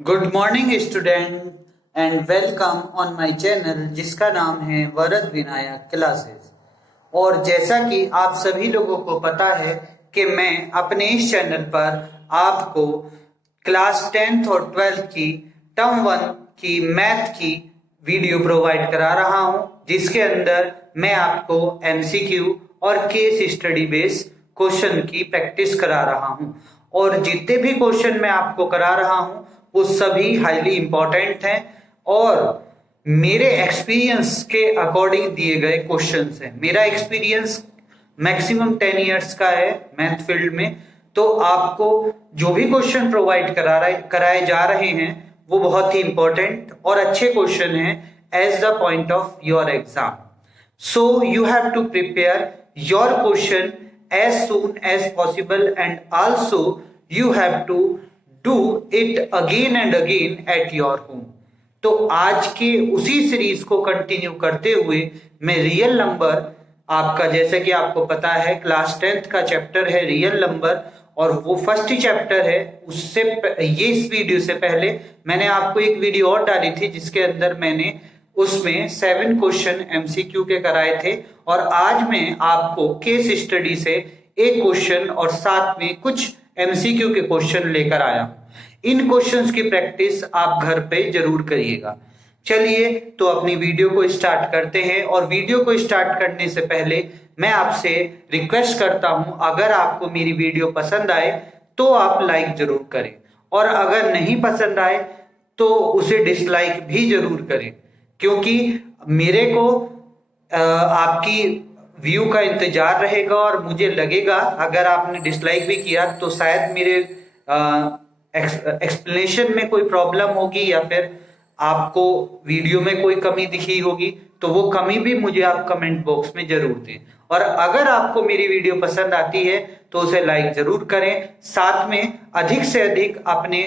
Good morning student and welcome on my channel जिसका नाम है वरद विनायक क्लासेस। और जैसा कि आप सभी लोगों को पता है कि मैं अपने इस चैनल पर आपको क्लास 10th और 12th की टर्म 1 की मैथ की वीडियो प्रोवाइड करा रहा हूं, जिसके अंदर मैं आपको एमसीक्यू और केस स्टडी बेस क्वेश्चन की प्रैक्टिस करा रहा हूं। और जितने भी क्वेश्चन मैं आपको करा रहा हूं वो सभी हाईली इंपॉर्टेंट हैं और मेरे एक्सपीरियंस के अकॉर्डिंग दिए गए क्वेश्चंस हैं। मेरा एक्सपीरियंस मैक्सिमम 10 इयर्स का है मैथ फील्ड में, तो आपको जो भी क्वेश्चन प्रोवाइड कराए जा रहे हैं वो बहुत ही इंपॉर्टेंट और अच्छे क्वेश्चन हैं as the point of your exam. So you have to prepare your question as soon as possible, and also you have to do it again and again at your home. तो आज के उसी series को continue करते हुए मैं real number आपका, जैसे कि आपको पता है क्लास 10th का चैप्टर है रियल नंबर और वो फर्स्ट ही चैप्टर है। उससे ये इस वीडियो से पहले मैंने आपको एक वीडियो और डाली थी जिसके अंदर मैंने उसमें 7 क्वेश्चन एमसीक्यू के कराए थे, और आज मैं आपको केस स्टडी से एक क्वेश्चन और साथ में कुछ एमसीक्यू के क्वेश्चन लेकर आया हूं। इन क्वेश्चंस की प्रैक्टिस आप घर पे जरूर करिएगा। चलिए तो अपनी वीडियो को स्टार्ट करते हैं, और वीडियो को स्टार्ट करने से पहले मैं आपसे रिक्वेस्ट करता हूं, अगर आपको मेरी वीडियो पसंद आए तो आप लाइक जरूर करें, और अगर नहीं पसंद आए तो उसे डिसलाइक भी जरूर करें, क्योंकि मेरे को आपकी व्यू का इंतजार रहेगा और मुझे लगेगा अगर आपने डिसलाइक भी किया तो शायद मेरे एक्सप्लेनेशन में कोई प्रॉब्लम होगी या फिर आपको वीडियो में कोई कमी दिखी होगी, तो वो कमी भी मुझे आप कमेंट बॉक्स में जरूर दें। और अगर आपको मेरी वीडियो पसंद आती है तो उसे लाइक जरूर करें, साथ में अधिक से अधिक अपने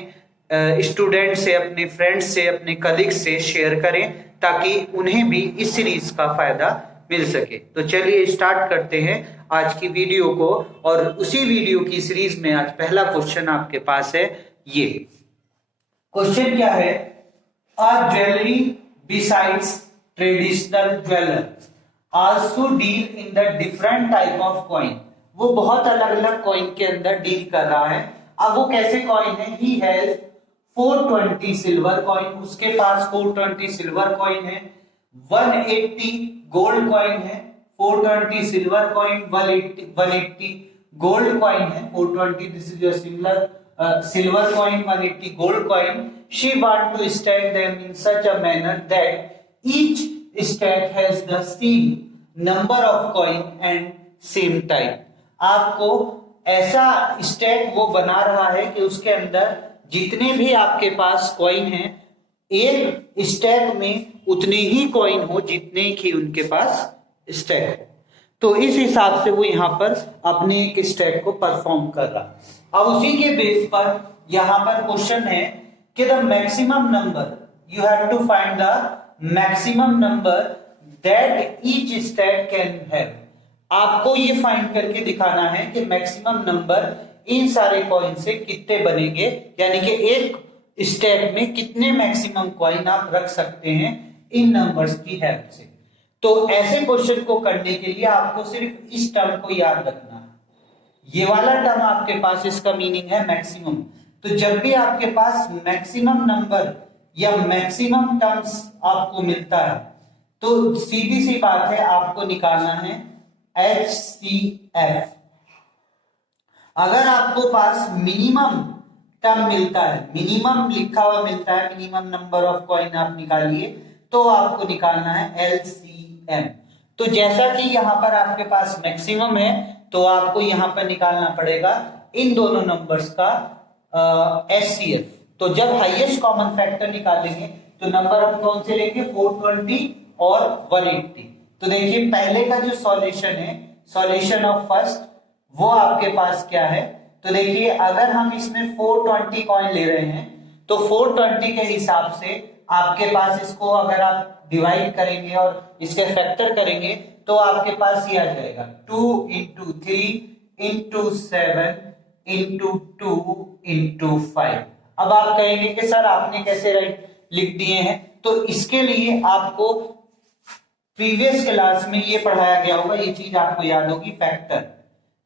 स्टूडेंट से, अपने फ्रेंड्स से, अपने कलीग से शेयर करें ताकि उन्हें भी इस सीरीज का फायदा मिल सके। तो चलिए स्टार्ट करते हैं आज की वीडियो को, और उसी वीडियो की सीरीज में आज पहला क्वेश्चन आपके पास है। ये क्वेश्चन क्या है? A jewellery besides traditional jeweller also deal in the different type of coin. वो बहुत अलग अलग कॉइन के अंदर डील कर रहा है। अब वो कैसे कॉइन है? ही हैज 420 सिल्वर कॉइन, उसके पास 420 सिल्वर कॉइन है। 180 गोल्ड कॉइन है, 420 सिल्वर कॉइन, 180 गोल्ड कॉइन है, 420 this is your similar silver coin, 180 gold coin. She want to stack them in such a manner that each stack has the same number of coin and same type. आपको ऐसा stack वो बना रहा है कि उसके अंदर जितने भी आपके पास कॉइन हैं, एक स्टैक में उतने ही कॉइन हो जितने की उनके पास स्टैक है। तो इस हिसाब से वो यहाँ पर अपने एक स्टैक को परफॉर्म कर रहा है। अब उसी के बेस पर यहां पर क्वेश्चन है कि the maximum number, you have to find the maximum number that each stack can have. आपको ये फाइंड करके दिखाना है कि मैक्सिमम नंबर इन सारे कॉइन से कितने बनेंगे, यानी कि एक स्टैक में कितने मैक्सिमम कॉइन आप रख सकते हैं इन नंबर्स की हेल्प से। तो ऐसे क्वेश्चन को करने के लिए आपको सिर्फ इस टर्म को याद रखना है। ये वाला टर्म आपके पास, इसका मीनिंग है मैक्सिमम। तो जब भी आपके पास मैक्सिमम नंबर या मैक्सिमम टर्म्स आपको मिलता है तो सीधी सी बात है, आपको निकालना है HCF। अगर आपको पास मिनिमम टर्म मिलता है, मिनिमम लिखा हुआ मिलता है, मिनिमम नंबर ऑफ कॉइन आप निकालिए, तो आपको निकालना है LCM। तो जैसा कि यहां पर आपके पास मैक्सिमम है तो आपको यहां पर निकालना पड़ेगा इन दोनों नंबर्स का HCF। तो जब हाईएस्ट कॉमन फैक्टर निकालेंगे तो नंबर ऑफ कौन से लेंगे? 420 और 180। तो देखिए पहले का जो सॉल्यूशन है, सॉल्यूशन ऑफ फर्स्ट, वो आपके पास क्या है? तो देखिए अगर हम इसमें 420 कॉइन ले रहे हैं तो 420 के हिसाब से आपके पास, इसको अगर आप डिवाइड करेंगे और इसके फैक्टर करेंगे तो आपके पास ये आ जाएगा 2 into 3 into 7 into 2 into 5। अब आप कहेंगे कि सर आपने कैसे लिख दिए हैं, तो इसके लिए आपको प्रीवियस क्लास में ये पढ़ाया गया होगा, ये चीज आपको याद होगी, फैक्टर।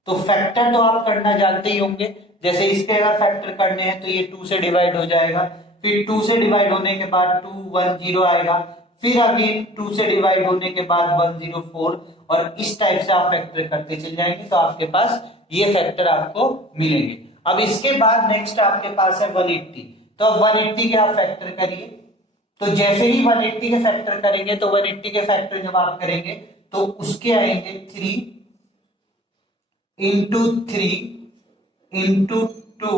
तो फैक्टर तो आप करना जानते ही होंगे, जैसे इसके अगर फैक्टर करने हैं तो ये 2 से डिवाइड हो जाएगा, फिर 2 से डिवाइड होने के बाद 2 1 0 आएगा, फिर अगेन 2 से डिवाइड होने के बाद 1 0 4, और इस टाइप से आप फैक्टर करते चल जाएंगे तो आपके पास ये फैक्टर आपको मिलेंगे। अब इसके बाद नेक्स्ट आपके पास है 180, तो अब 180 के आप फैक्टर करिए। तो जैसे ही 180 के फैक्टर करेंगे तो 180 के फैक्टर जब आप करेंगे तो उसके आएंगे 3 इंटू 3 इंटू 2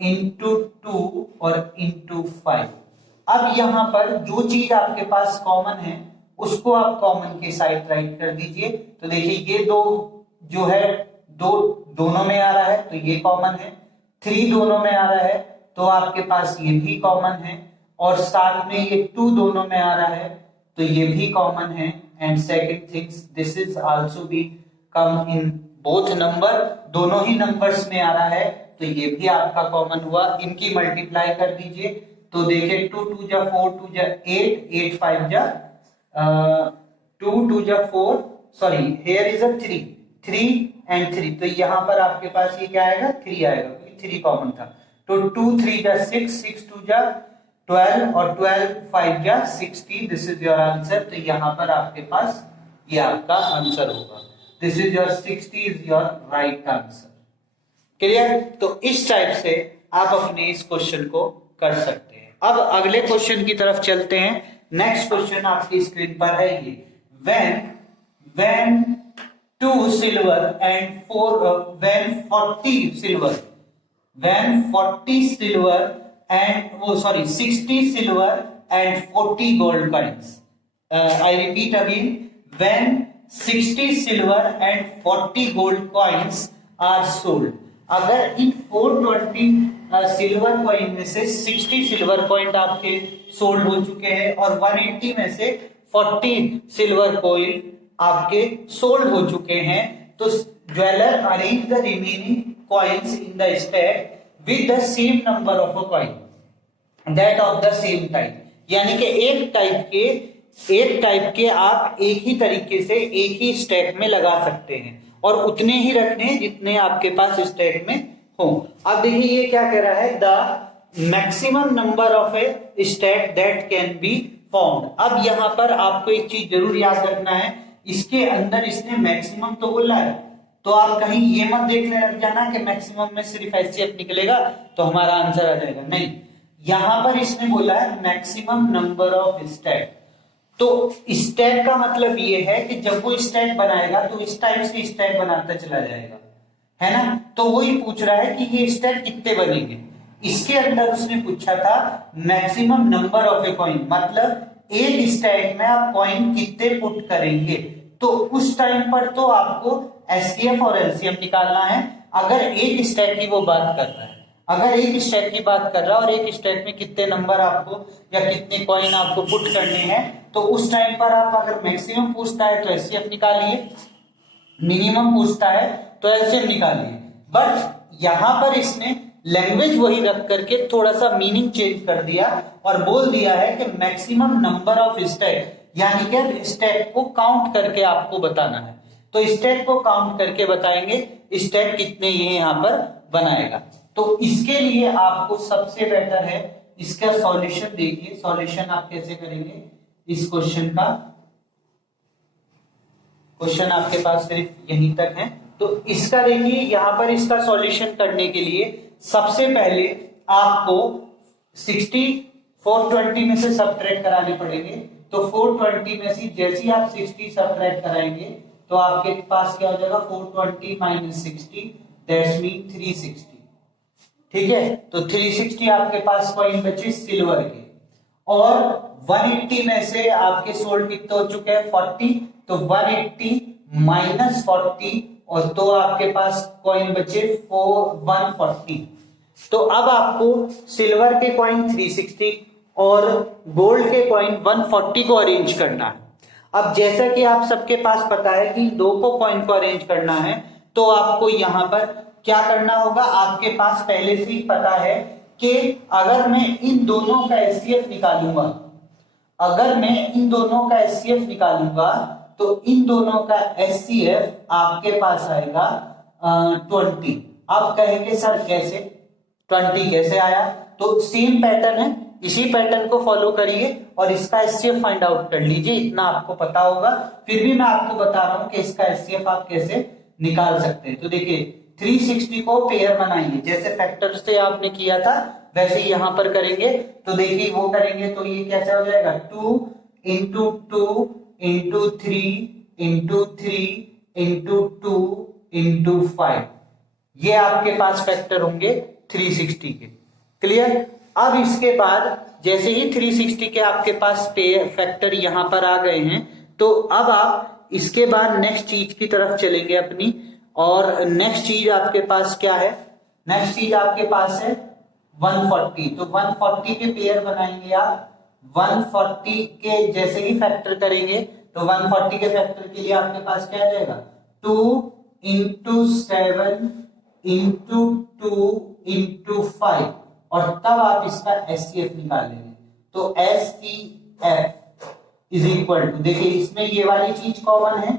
इंटू 2 और इंटू 5। अब यहां पर जो चीज आपके पास कॉमन है उसको आप कॉमन के साइड राइट कर दीजिए। तो देखिए ये दो जो है दोनों में आ रहा है तो ये कॉमन है, 3 दोनों में आ रहा है तो आपके पास ये भी कॉमन है, और साथ में ये 2 दोनों में आ रहा है तो ये भी कॉमन है। And second things this is also be come in both number, दोनों ही नंबर्स में आ रहा है तो ये भी आपका कॉमन हुआ। इनकी मल्टीप्लाई कर दीजिए तो देखिए 2 2 जा 4 2 जा 8 8 5 जा 2 2 जा 4, sorry here is a 3 3 and 3, तो यहाँ पर आपके पास ये क्या आएगा 3 आएगा क्योंकि 3 कॉमन था। तो 2 3 जा 6 6 2 जा 12 और 12 5 जा 60, दिस इज योर आंसर। तो यहाँ पर आपके पास ये आपका आंसर होगा, this is your 60 is your right answer. Clear? तो इस टाइप से आप अपने इस क्वेश्चन को कर सकते हैं। अब अगले क्वेश्चन की तरफ चलते हैं। नेक्स्ट क्वेश्चन आपकी स्क्रीन पर है ये, when 2 silver and 40 silver and 60 silver and 40 gold coins. I repeat again, when 60 silver and 40 gold coins are sold. अगर इन 420 सिल्वर कॉइन में से 60 सिल्वर कॉइन आपके सोल्ड हो चुके हैं और 180 में से 40 सिल्वर कॉइन आपके सोल्ड हो चुके हैं, तो jeweller arrange the remaining coins in the stack with the same number of a coin that of the same type. यानी कि एक टाइप के आप एक ही तरीके से एक ही स्टैक में लगा सकते हैं और उतने ही रखने हैं जितने आपके पास स्टैक में हो। अब देखिए ये क्या कह रहा है, the maximum number of A stack that can be found. अब यहां पर आपको एक चीज जरूर याद रखना है, इसके अंदर इसने मैक्सिमम तो बोला है, तो आप कहीं ये मत देखने लग जाना कि मैक्सिमम में सिर्फ एचसीएफ निकलेगा तो हमारा आंसर आ जाएगा, नहीं। यहां पर इसने बोला है मैक्सिमम नंबर ऑफ स्टैक। तो स्टैक का मतलब ये है कि जब वो स्टैक बनाएगा तो इस टाइप से स्टैक बनाता चला जाएगा, है ना। तो वही पूछ रहा है कि ये स्टैक कितने बनेंगे। इसके अंदर उसने पूछा था maximum number of a coin, मतलब एक स्टैक में आप कॉइन कितने पुट करेंगे। तो उस टाइम पर तो आपको एचसीएफ और एलसीएम निकालना है। अगर एक स्टैक की वो बात कर रहा है, अगर एक स्टैक की बात कर रहा है और एक स्टैक में कितने नंबर आपको या कितने कॉइन आपको पुट करने हैं, तो उस टाइम पर आप अगर मैक्सिमम पूछता है तो एचसीएफ निकालिए, मिनिमम पूछता है तो एलसीएम निकालिए। बट यहां पर इसने लैंग्वेज वही रख करके थोड़ा सा मीनिंग चेंज कर दिया और बोल दिया है कि मैक्सिमम नंबर ऑफ स्टैक, यानी कि स्टैक को काउंट करके आपको बताना है। तो स्टैक को काउंट करके बताएंगे स्टैक कितने ये यहां पर बनाएगा। तो इसके लिए आपको सबसे बेटर है इसका सॉल्यूशन देखिए। सॉल्यूशन आप कैसे करेंगे इस क्वेश्चन का, क्वेश्चन आपके पास सिर्फ यहीं तक है। तो इसका देखिए यहां पर इसका सॉल्यूशन करने के लिए सबसे पहले आपको 60 420 में से सबट्रैक्ट कराने पड़ेंगे। तो 420 में से जैसे ही आप 60 सबट्रैक्ट कराएंगे तो आपके पास क्या हो जाएगा 420 माइनस 60 दैट्स मीन 360। ठीक है, तो 360 आपके पास कॉइन बचे सिल्वर के, और 180 में से आपके सोल्ड कितने हो चुके हैं 40, तो 180 माइनस 40 और तो आपके पास कॉइन बचे 140। तो अब आपको सिल्वर के कॉइन 360 और गोल्ड के कॉइन 140 को अरेंज करना है। अब जैसा कि आप सबके पास पता है कि दो को कॉइन को अरेंज करना है, तो आपको यहां पर क्या करना होगा, आपके पास पहले से ही पता है कि अगर मैं इन दोनों का एचसीएफ निकालूंगा, अगर मैं इन दोनों का एचसीएफ निकालूंगा तो इन दोनों का एचसीएफ आपके पास आएगा 20। आप कहेंगे सर कैसे 20 कैसे आया? तो सेम पैटर्न है, इसी पैटर्न को फॉलो करिए और इसका एचसीएफ फाइंड आउट कर लीजिए, इतना आपको पता होगा। फिर भी मैं आपको बता रहा हूं कि इसका एचसीएफ आप कैसे निकाल सकते हैं। तो देखिए 360 को पेयर बनाएंगे, जैसे फैक्टर से आपने किया था वैसे ही यहां पर करेंगे। तो देखिए वो करेंगे तो ये कैसे हो जाएगा 2 into 2 into 3 into 3 into 2 into 5, ये आपके पास फैक्टर होंगे 360 के। क्लियर? अब इसके बाद जैसे ही 360 के आपके पास फैक्टर यहां पर आ गए हैं, तो अब आप इसके बाद नेक्स्ट चीज की तरफ चलेंगे अपनी। और नेक्स्ट चीज आपके पास क्या है? नेक्स्ट चीज आपके पास है 140। तो 140 के पेयर बनाएंगे आप। 140 के जैसे ही फैक्टर करेंगे तो 140 के फैक्टर के लिए आपके पास क्या आ जाएगा 2 इंटू 7 इंटू 2 इंटू 5, और तब आप इसका एचसीएफ निकालेंगे। तो एचसीएफ इज इक्वल टू, देखिए इसमें ये वाली चीज कॉमन है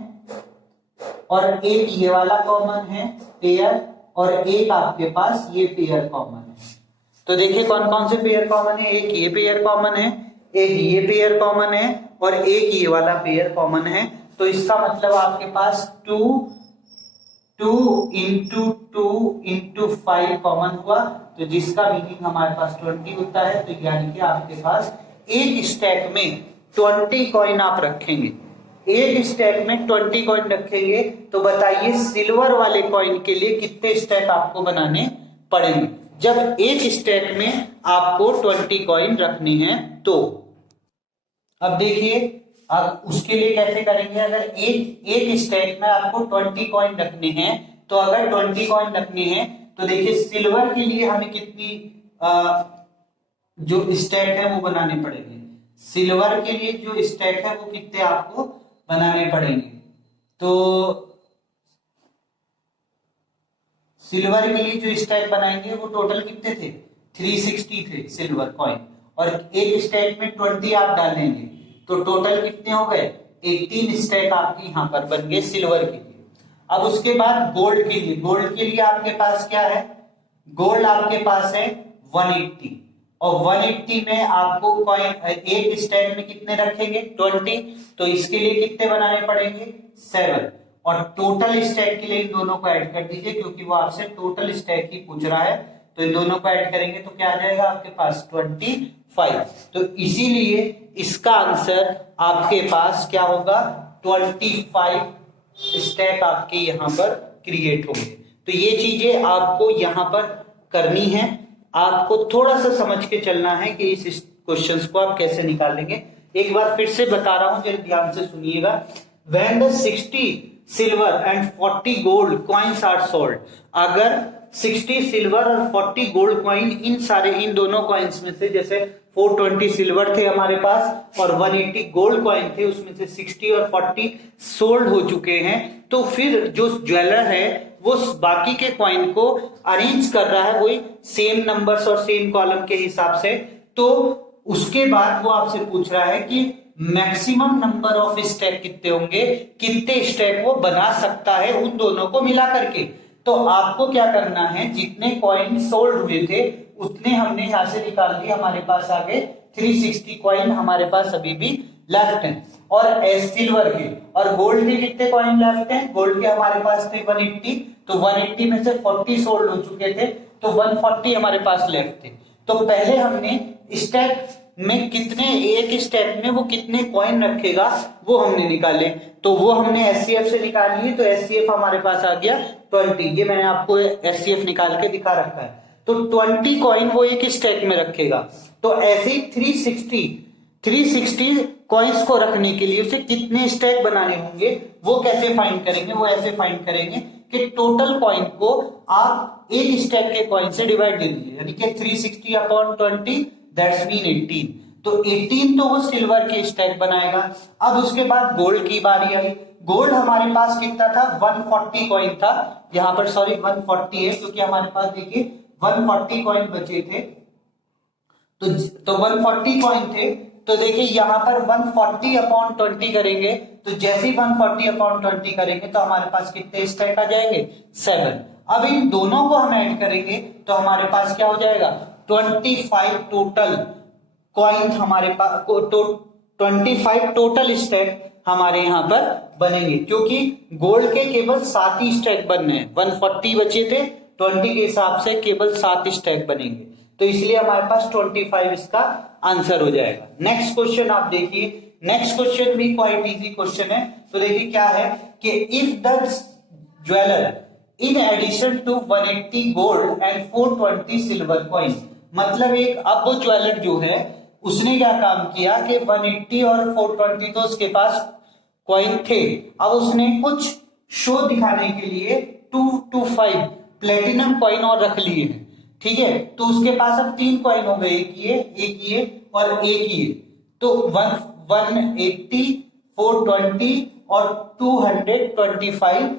और एक ये वाला कॉमन है पेयर, और एक आपके पास ये पेयर कॉमन है। तो देखिए कौन कौन से पेयर कॉमन है? एक ये पेयर कॉमन है, एक ये पेयर कॉमन है और एक ये वाला पेयर कॉमन है। तो इसका मतलब आपके पास 2 इंटू 2 इंटू 5 कॉमन हुआ, तो जिसका मीनिंग हमारे पास 20 होता है। तो यानी कि आपके पास एक स्टैक में 20 कॉइन आप रखेंगे, एक स्टैक में 20 कॉइन रखेंगे। तो बताइए सिल्वर वाले कॉइन के लिए कितने स्टैक आपको बनाने पड़ेंगे जब एक स्टैक में आपको 20 कॉइन रखनी है? तो अब देखिए अब उसके लिए कैसे करेंगे। अगर एक स्टैक में आपको 20 कॉइन रखने हैं, तो अगर 20 कॉइन रखने हैं तो देखिए सिल्वर के लिए हमें कितनी जो स्टैक है वो बनाने पड़ेंगे। सिल्वर के लिए जो स्टैक है वो कितने आपको बनाने पड़ेंगे? तो सिल्वर के लिए जो स्टैक बनाएंगे वो टोटल कितने थे? 360 थे सिल्वर कॉइन, और एक स्टैक में 20 आप डालेंगे तो टोटल कितने हो गए? 18 स्टैक आपके यहाँ पर बन गए सिल्वर के लिए। अब उसके बाद गोल्ड के लिए, गोल्ड के लिए आपके पास क्या है? गोल्ड आपके पास है 180, और 180 में आपको कॉइन एक स्टैक में कितने रखेंगे? 20। तो इसके लिए कितने बनाने पड़ेंगे? 7, और टोटल स्टैक के लिए इन दोनों को ऐड कर दीजिए क्योंकि वो आपसे टोटल स्टैक ही पूछ रहा है। तो इन दोनों को ऐड करेंगे तो क्या आ जाएगा आपके पास? 25। तो इसीलिए इसका आंसर आपके पास क्या होगा? 25 स्टैक आपके यहाँ पर क्रिएट होंगे। तो ये चीजें आपको यहाँ पर करनी है, आपको थोड़ा सा समझ के चलना है कि इस क्वेश्चंस को आप कैसे निकालेंगे। एक बार फिर से बता रहा हूं, जरा ध्यान से सुनिएगा। When the 60 silver and 40 gold coins are sold, अगर 60 सिल्वर और 40 गोल्ड कॉइन इन दोनों कॉइन्स में से, जैसे 420 सिल्वर थे हमारे पास और 180 गोल्ड कॉइन थे, उसमें से 60 और 40 सोल्ड हो चुके हैं, तो फिर जो ज्वेलर है वो बाकी के कॉइन को अरेंज कर रहा है वही सेम नंबर्स और सेम कॉलम के हिसाब से। तो उसके बाद वो आपसे पूछ रहा है कि मैक्सिमम नंबर ऑफ स्टैक कितने होंगे, कितने स्टैक वो बना सकता है उन दोनों को मिला करके। तो आपको क्या करना है, जितने कॉइन सोल्ड हुए थे उतने हमने यहां से निकाल दिए, हमारे पास आ गए 360 कॉइन हमारे पास अभी भी लेफ्ट हैं। और सिल्वर के और गोल्ड के कितने कॉइन लेफ्ट हैं? गोल्ड के हमारे पास थे 180, तो 180 में से 40 सोल्ड हो चुके थे, तो 140 हमारे पास लेफ्ट थे। तो पहले हमने स्टैक में कितने, एक स्टेप में वो कितने कॉइन रखेगा वो हमने निकाले, तो वो हमने एचसीएफ से निकाली। तो एचसीएफ हमारे पास आ गया 20, ये मैंने आपको एचसीएफ निकाल के दिखा रखा है। तो 20 कॉइन वो एक स्टेक में रखेगा। तो ऐसे ही 360 कॉइन्स को रखने के लिए उसे कितने स्टेक बनाने होंगे वो कैसे फाइंड करेंगे? वो ऐसे फाइंड करेंगे कि टोटल कॉइन को आप एक स्टेक के कॉइन से डिवाइड दे दीजिए, यानी कि 360 अपॉन 20 दैट्स मीन 18। तो 18 तो वो सिल्वर के स्टैक बनाएगा। अब उसके बाद गोल्ड की बारी आई। गोल्ड हमारे पास कितना था? 140 कॉइन था, यहाँ पर सॉरी 140 है क्योंकि हमारे पास देखिए 140 कॉइन बचे थे तो 140 कॉइन थे, तो देखिए यहाँ पर 140 अपॉन 20 करेंगे, तो जैसे ही 140 अपॉन 20 करेंगे तो हमारे पास कितने स्टैक आ जाएंगे? 7। अब इन दोनों को हम ऐड करेंगे तो हमारे पास क्या हो जाएगा? 25 टोटल कॉइन हमारे पास 25 टोटल स्टैक हमारे यहाँ पर बनेंगे, क्योंकि गोल्ड के केवल 7 ही स्टैक बनने हैं। 140 बचे थे, 20 के हिसाब से केवल 7 स्टैक बनेंगे, तो इसलिए हमारे पास 25 इसका आंसर हो जाएगा। नेक्स्ट क्वेश्चन आप देखिए, नेक्स्ट क्वेश्चन भी क्वाइट इजी क्वेश्चन है। तो देखिए क्या है कि if the jeweller in addition to 180 gold and 420 silver coin, मतलब एक अब वो ज्वेलर जो है उसने क्या काम किया कि 180 और 420 तो उसके पास कॉइन थे, अब उसने कुछ शो दिखाने के लिए 225 प्लेटिनम कॉइन और रख लिए हैं, ठीक है। तो उसके पास अब 3 कॉइन हो गए, एक ये और एक ये, तो 180 420 और 225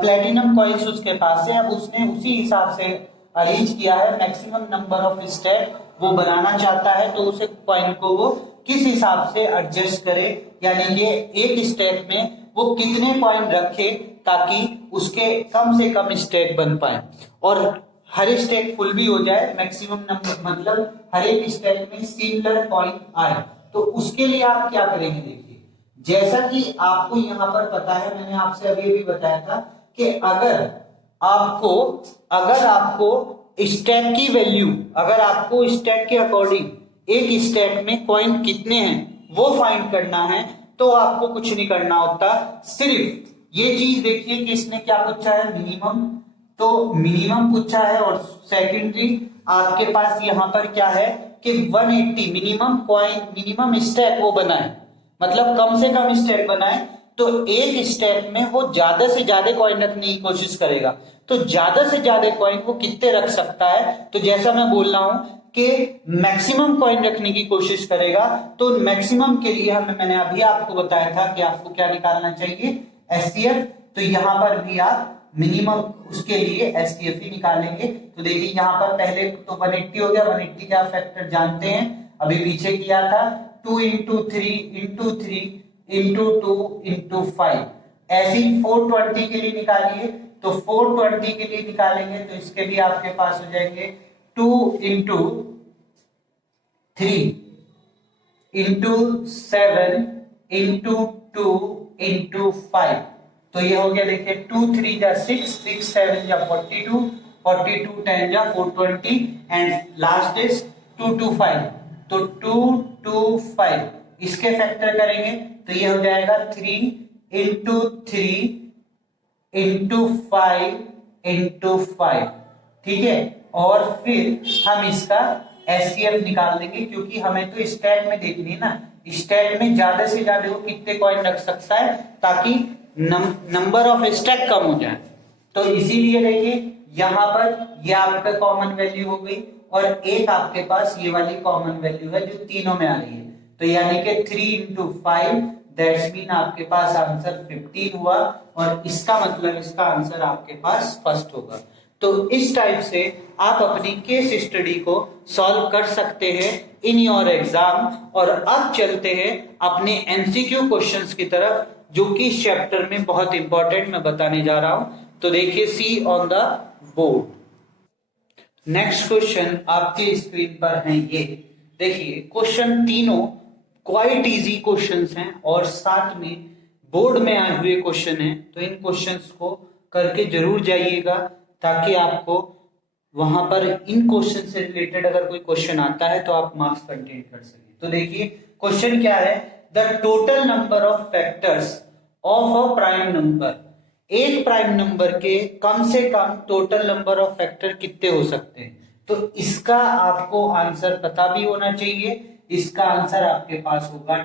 प्लेटिनम कॉइन्स उसके पास है। अब उसने उसी हिसाब से अरेंज किया है, मैक्सिमम नंबर ऑफ स्टैक वो बनाना चाहता है, तो उसे कॉइन को वो किस हिसाब से एडजस्ट करे, यानी कि एक स्टैक में वो कितने कॉइन रखे ताकि उसके कम से कम स्टैक बन पाए और हर स्टैक फुल भी हो जाए, मैक्सिमम नंबर, मतलब हर एक स्टैक में सिमिलर कॉइन आए। तो उसके लिए आप क्या करेंगे? देखिए, जैसा कि आपको यहाँ पर पता है, मैंने आपसे अभी भी बताया था कि अगर आपको स्टैक की वैल्यू, अगर आपको स्टैक के अकॉर्डिंग एक स्टैक में कॉइन कितने हैं वो फाइंड करना है, तो आपको कुछ नहीं करना होता, सिर्फ ये चीज देखिए कि इसने क्या पूछा है, मिनिमम, तो मिनिमम पूछा है, और सेकेंडरी आपके पास यहाँ पर क्या है कि 180 मिनिमम कॉइन, मिनिमम स्टैक वो बनाए, मतलब कम से कम स्टैक बनाए, तो एक स्टैक में वो ज्यादा से ज्यादा कॉइन रखने की कोशिश करेगा। तो ज्यादा से ज्यादा कॉइन वो कितने रख सकता है? तो जैसा मैं बोल रहा हूं कि मैक्सिमम कॉइन रखने की कोशिश करेगा, तो मैक्सिमम के लिए मैंने अभी आपको बताया था कि आपको क्या निकालना चाहिए, एचसीएफ। तो यहाँ पर भी आप मिनिमम उसके लिए एचसीएफ ही निकालेंगे। तो देखिए यहाँ पर पहले तो 180 हो गया, 180 का फैक्टर जानते हैं, अभी पीछे किया था 2 into 3 into 3 into 2 into 5, ऐसी 420 के लिए निकालिए। तो 420 के लिए निकालेंगे तो इसके भी आपके पास हो जाएंगे 2 into 3 into 7 into 2 into 5, तो ये हो गया, देखिए 2 3 जा 6, 6 7 जा 42, 42 10 जा 420 एंड लास्ट इज 2 2 5, तो 2 2 5 इसके फैक्टर करेंगे तो ये हो जाएगा 3 into 3 into 5 into 5, ठीक है। और फिर हम इसका एचसीएफ निकाल देंगे, क्योंकि हमें तो स्टैक में देखनी है ना, स्टैक में ज्यादा से ज्यादा वो कितने कॉइन रख सकता है ताकि नंबर ऑफ स्टैक कम हो जाए। तो इसीलिए देखिए यहाँ पर ये आपका कॉमन वैल्यू हो गई, और एक आपके पास ये वाली कॉमन वैल्यू है जो तीनों में आ रही है, तो यानी कि 3 into 5 दैट्स मीन आपके पास आंसर 15 हुआ, और इसका मतलब इसका आंसर आपके पास फर्स्ट होगा। तो इस टाइप से आप अपनी केस स्टडी को सॉल्व कर सकते हैं इन योर एग्जाम। और अब चलते हैं अपने एमसीक्यू क्वेश्चंस की तरफ, जो कि इस चैप्टर में बहुत इंपॉर्टेंट मैं बताने जा रहा हूं। तो देखिए see on the board. Next question आपके स्क्रीन पर है, ये देखिए क्वेश्चन तीनों क्वाइट इजी क्वेश्चंस हैं और साथ में बोर्ड में आए हुए क्वेश्चन हैं, तो इन क्वेश्चंस को करके जरूर जाइएगा ताकि आपको वहां पर इन क्वेश्चन से रिलेटेड अगर कोई क्वेश्चन आता है तो आप मार्क्स कंटेन कर सकें। तो देखिए क्वेश्चन क्या है, the total number of factors of a prime number, एक प्राइम नंबर के कम से कम टोटल नंबर ऑफ फैक्टर कितने हो सकते हैं। तो इसका आपको आंसर पता भी होना चाहिए, इसका आंसर आपके पास होगा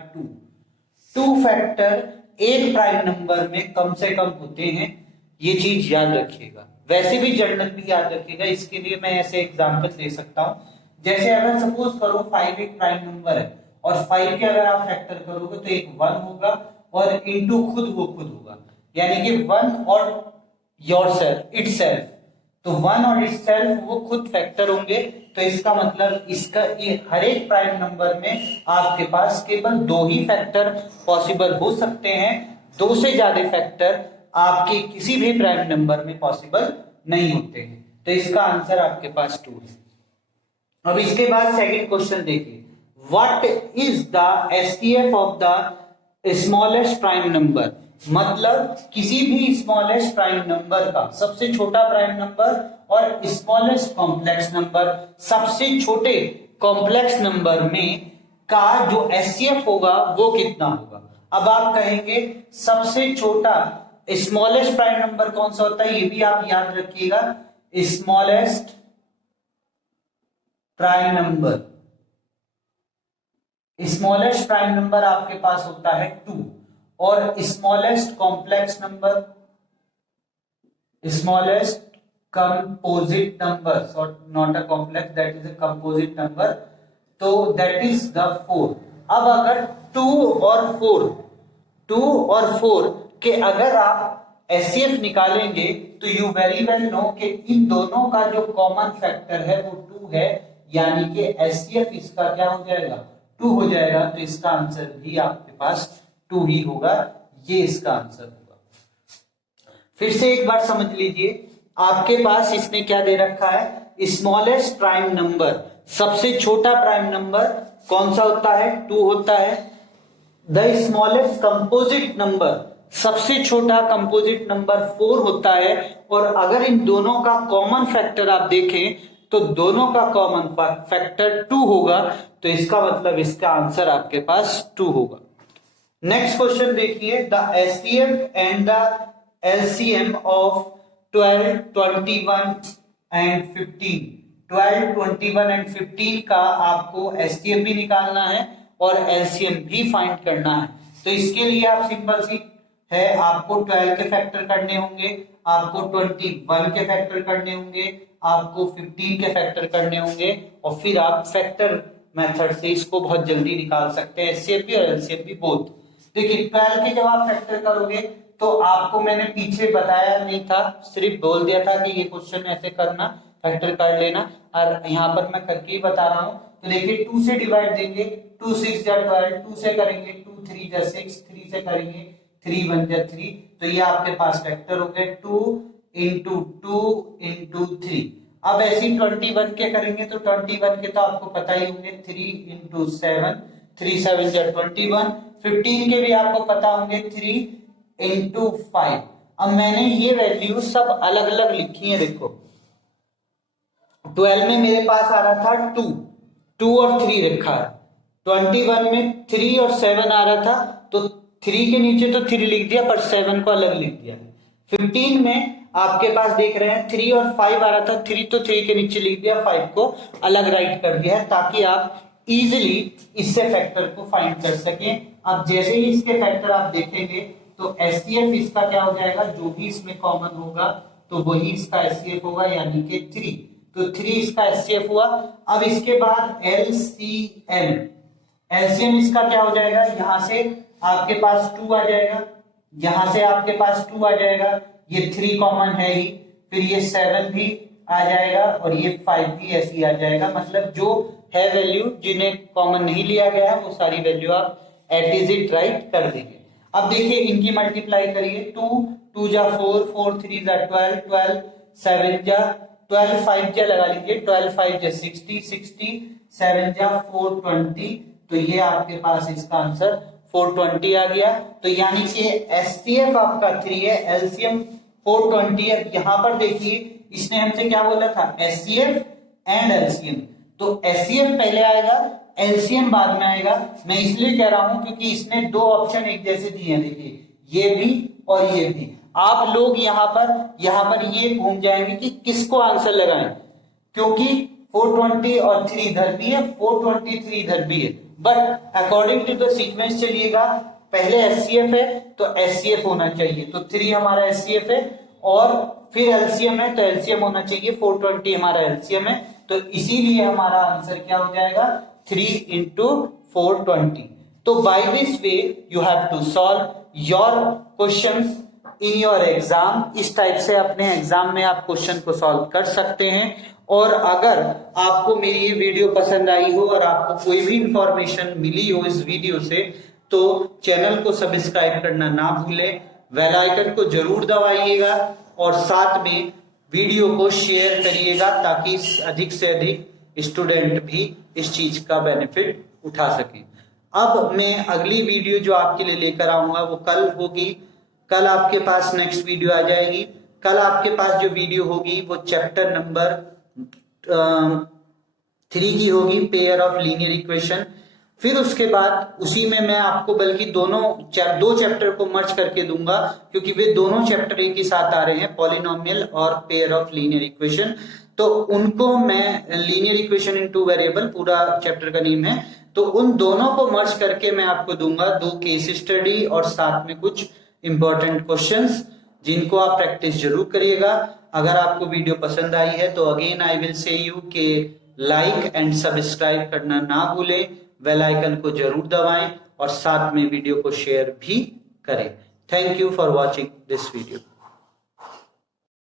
2 फैक्टर एक प्राइम नंबर में कम से कम होते हैं, ये चीज याद रखिएगा। वैसे भी जनरल भी याद रखिएगा, इसके लिए मैं ऐसे एग्जांपल दे सकता हूं, जैसे अगर सपोज करो 5 एक प्राइम नंबर है और 5 के अगर आप फैक्टर करोगे तो एक 1 होगा और इनटू खुद वो खुद होगा, यानी कि 1 और योरसेल्फ इटसेल्फ, तो 1 और itself वो खुद फैक्टर होंगे। तो इसका मतलब इसका ये हर एक प्राइम नंबर में आपके पास केवल 2 ही फैक्टर पॉसिबल हो सकते हैं, 2 से ज्यादा फैक्टर आपके किसी भी प्राइम नंबर में पॉसिबल नहीं होते हैं। तो इसका आंसर आपके पास 2 है। अब इसके बाद सेकंड क्वेश्चन देखिए, what is the STF of the smallest prime number. मतलब किसी भी स्मॉलेस्ट प्राइम नंबर का सबसे छोटा प्राइम नंबर और स्मॉलेस्ट कॉम्प्लेक्स नंबर सबसे छोटे कॉम्प्लेक्स नंबर में का जो एचसीएफ होगा वो कितना होगा। अब आप कहेंगे सबसे छोटा स्मॉलेस्ट प्राइम नंबर कौन सा होता है, ये भी आप याद रखिएगा। Smallest prime number, smallest prime number आपके पास होता है 2 और smallest complex number, smallest composite number, not a complex, that is a composite number, तो दैट इज द 4। अब अगर 2 और 4 के अगर आप एचसीएफ निकालेंगे तो यू वेरी वेल नो कि इन दोनों का जो कॉमन फैक्टर है वो 2 है, यानी कि एचसीएफ इसका क्या हो जाएगा, 2 हो जाएगा। तो इसका आंसर भी आपके पास 2 ही होगा, ये इसका आंसर होगा। फिर से एक बार समझ लीजिए, आपके पास इसने क्या दे रखा है, स्मॉलेस्ट प्राइम नंबर, सबसे छोटा प्राइम नंबर कौन सा होता है, 2 होता है। द स्मॉलेस्ट कंपोजिट नंबर, सबसे छोटा कंपोजिट नंबर 4 होता है। और अगर इन दोनों का कॉमन फैक्टर आप देखें तो दोनों का कॉमन फैक्टर 2 होगा। तो इसका मतलब इसका आंसर आपके पास 2 होगा। नेक्स्ट क्वेश्चन देखिए, the HCF and the LCM of 12, 21 and 15। 12, 21 and 15 का आपको एचसीएफ भी निकालना है और एलसीएम भी फाइंड करना है। तो इसके लिए आप सिंपल सी है, आपको 12 के फैक्टर करने होंगे, आपको 21 के फैक्टर करने होंगे, आपको 15 के फैक्टर करने होंगे और फिर आप फैक्टर मेथड से इसको बहुत जल्दी निकाल सकते हैं, एचसीएफ भी और एलसीएम भी बोथ। देखिए 12 के जब आप फैक्टर करोगे तो आपको मैंने पीछे बताया नहीं था, सिर्फ बोल दिया था कि ये क्वेश्चन ऐसे करना, फैक्टर कर लेना, और यहाँ पर मैं करके ही बता रहा हूँ। तो देखिए 2 से डिवाइड देंगे, 2 6 जा 12, 2 से करेंगे 2 3 जा 6, 3 से करेंगे 3 1 जा 3। तो ये आपके पास फैक्टर हो गए 2 इंटू 2 इंटू 3। अब ऐसे ही 21 के करेंगे तो 21 के तो आपको पता ही होंगे 3 इंटू 7, 3 7 जा 21। 15 के भी आपको पता होंगे 3 इंटू 5। अब मैंने ये वैल्यू सब अलग अलग लिखी है, देखो 12 में मेरे पास आ रहा था 2 और 3 रखा है, 21 में 3 और 7 आ रहा था तो 3 के नीचे तो 3 लिख दिया पर 7 को अलग लिख दिया। 15 में आपके पास देख रहे हैं 3 और 5 आ रहा था, 3 तो 3 के नीचे लिख दिया, 5 को अलग राइट कर दिया है ताकि आप इजीली इससे फैक्टर को फाइंड कर सकें। अब जैसे ही इसके फैक्टर आप देखेंगे तो एचसीएफ इसका क्या हो जाएगा, जो भी इसमें कॉमन होगा तो वही इसका एचसीएफ होगा, यानी कि 3। तो 3 इसका एचसीएफ हुआ। अब इसके बाद एलसीएम, एलसीएम इसका क्या हो जाएगा, यहां से आपके पास 2 आ जाएगा, यहां से आपके पास 2 आ जाएगा, ये 3 कॉमन है ही, फिर ये 7 भी आ जाएगा और ये 5 भी ऐसे ही आ जाएगा। मतलब जो है वैल्यू जिन्हें कॉमन नहीं लिया गया है वो सारी वैल्यू आप एट इज इट राइट कर देंगे। अब देखिए इनकी मल्टीप्लाई करिए, 2 जा 4, 4 3 जा 12, 12 7 जा 12, 5 जा लगा लीजिए, 12 5 जा 60, 60 7 जा 420। तो ये आपके पास इसका आंसर 420 आ गया। तो यानी कि एचसीएफ आपका 3 है, एलसीएम 420 है। यहां पर देखिए इसने हमसे क्या बोला था, एचसीएफ एंड एलसीएम, तो एचसीएफ पहले आएगा, एलसीएम बाद में आएगा। मैं इसलिए कह रहा हूं क्योंकि इसने 2 ऑप्शन एक जैसे दिए हैं, देखिए ये भी और ये भी। आप लोग यहाँ पर ये घूम जाएंगे कि किसको आंसर लगाएं, क्योंकि 420 और 3 इधर भी है, 423 इधर भी है, but according to the sequence चलिएगा, पहले एचसीएफ है तो एचसीएफ होना चाहिए, तो 3 हमारा एचसीएफ है और फिर एलसीएम है तो एलसीएम होना चाहिए, 420 हमारा एलसीएम है, तो इसीलिए हमारा आंसर क्या हो जाएगा 3 इंटू 420। तो by this way you have to solve your questions in your exam, इस टाइप से अपने एग्जाम में आप क्वेश्चन को सॉल्व कर सकते हैं। और अगर आपको मेरी ये वीडियो पसंद आई हो और आपको कोई भी इंफॉर्मेशन मिली हो इस वीडियो से, तो चैनल को सब्सक्राइब करना ना भूलें, बेल आइकन को जरूर दबाइएगा और साथ में वीडियो को शेयर करिएगा ताकि अधिक से अधिक स्टूडेंट भी इस चीज का बेनिफिट उठा सकें। अब मैं अगली वीडियो जो आपके लिए लेकर आऊंगा वो कल होगी। कल आपके पास नेक्स्ट वीडियो आ जाएगी। कल आपके पास जो वीडियो होगी वो चैप्टर नंबर 3 की होगी, पेयर ऑफ लीनियर इक्वेशन। फिर उसके बाद उसी में मैं आपको बल्कि दो चैप्टर को मर्ज करके दूंगा, क्योंकि वे दोनों चैप्टर एक ही साथ आ रहे हैं, पॉलिनोमियल और पेयर ऑफ लीनियर इक्वेशन। तो उनको मैं linear equation in two variable पूरा चैप्टर का नेम है, तो उन दोनों को मर्ज करके मैं आपको दूंगा 2 केस स्टडी और साथ में कुछ इंपॉर्टेंट क्वेश्चंस, जिनको आप प्रैक्टिस जरूर करिएगा। अगर आपको वीडियो पसंद आई है तो again I will say you के लाइक एंड सब्सक्राइब करना ना भूलें, बेल आइकन को जरूर दबाएं और साथ में वीडियो को शेयर भी करें। Thank you for watching this video.